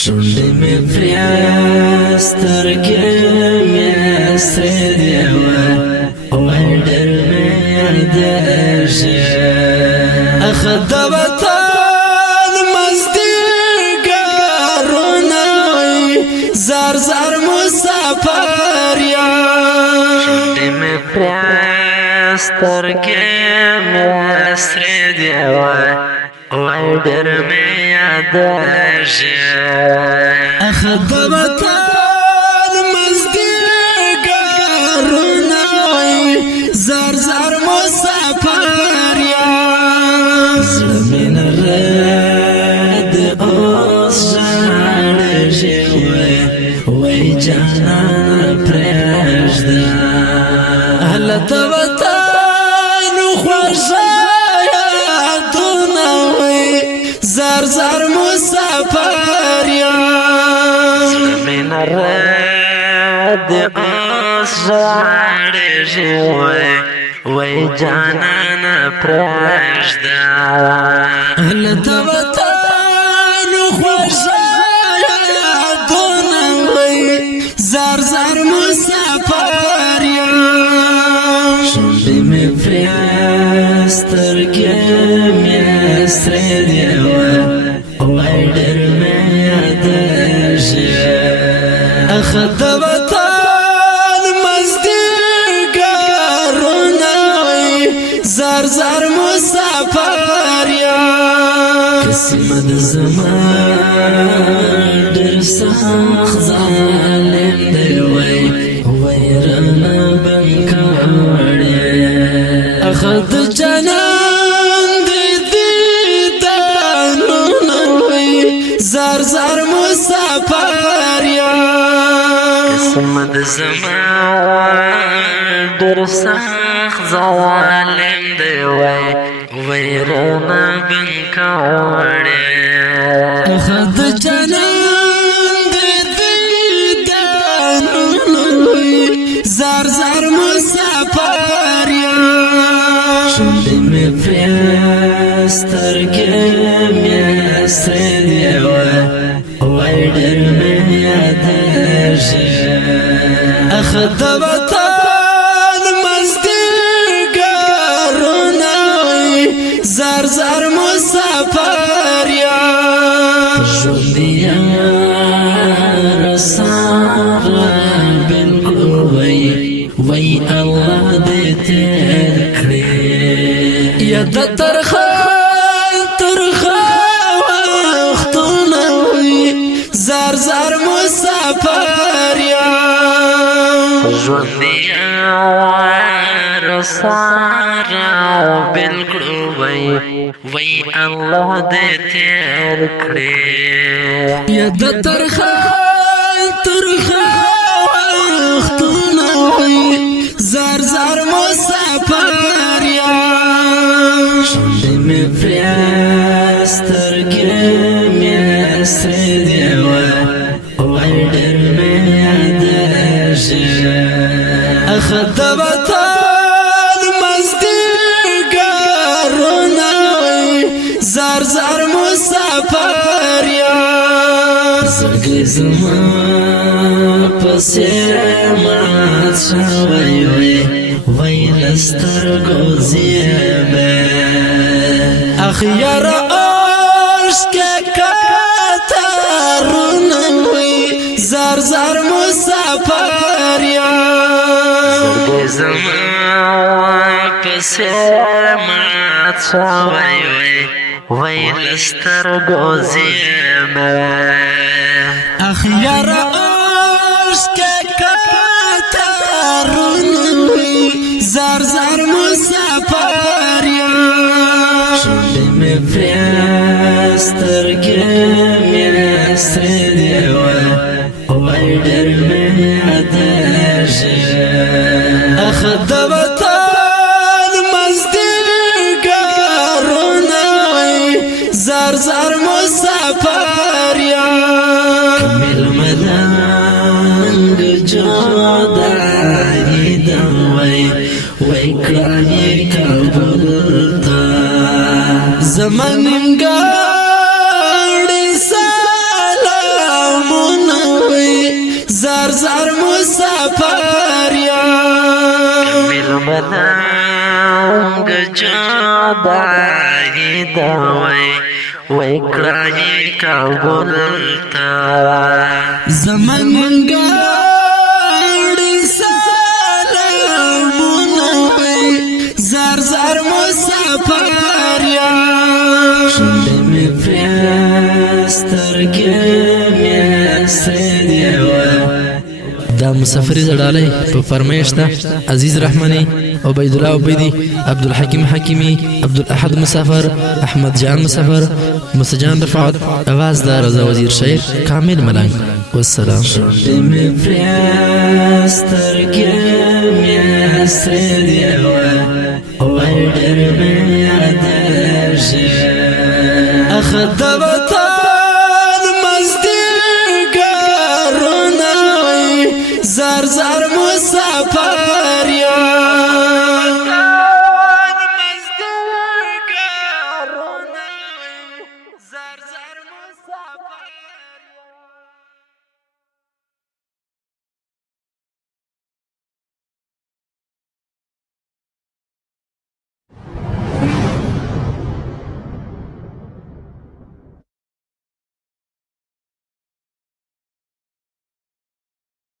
شونډې مې سترګې مې سرې دیوه وای ډېر مې یادېږي اخ د وطن مزدګارونه وای زار زار مسافر یم شونډې مې سترګې مې سرې دیوه وای ډېر مې یادېږي اخ د وطن مزدګارونه وای زار زار مسافر یم زړه مې نرد اوس ژاړېږي وای جانانه پرېږده هله د وطن خوږه زار زار مسافر یم زړه مې نرد اوس ژاړېږي وای جانانه پرېږده هله د وطن خوږه یادونه وای زار زار مسافر یم شونډې مې سترګې مې سرې دیوه وای ډېر مې یادېږي اخ د وطن مزدګارونه وای زار زار مسافر یم قسمت زما ډېر سخت ظالم دی وای رانه بند کړی اخ د جانان زار زار مسافر یم قسمت زما ډېر سخت ظالم دی وای رانه بند کړی اخ د جانان د دیدنونو زار زار مسافر یم شونډې مې سترګې مې سرې دیوه وای ډېر مې یادېږي اخ د وطن مزدګارونه وای زار زار مسافر یم ژوند یاره ساره بالکل وای الله دې تېر کړي یا د ترخه زار زار مسافر یم ژوند یاره ساره بالکل وای الله دې تېر کړي یا د ترخه وختونه وای زار زار مسافر یم شونډې مې سترګې مې سرې دیوه وای ډېر مې یادېږي اخ د وطن مزدګارونه وای زار زار مسافر یم زړګی زما پسې مات شوی وای له سترګو زیبه اخ یاره زار زار مسافر یم زړګی زما پسې مات شوی وای له سترګو زیمه اخ یاره اوښکې کتارونه وای زار زار مسافر یم شونډې مې سترګې مې سرې دیوه وای ډېر مې یادېږي اخ د وطن مزدګارونه وای زار زار مسافر یم کمیل ملنګ جدایي ده وای کړه کابل ته زمانګاړي سلام بلنگ جدائی دوی وکړای کابل تا زمن ګاډي سلامونه وای زار زار مسافر یا شنده می پرسترګې می سدیوا دا مسافری زړالی په فرمایش ده عزیز رحمانی عبید الله عبیدی عبدالحکیم حکیمی عبدالاحد مسافر احمد جان مسافر مسجان رفعت آواز دار رضا وزیر شعر کامل ملنگ والسلام اخذ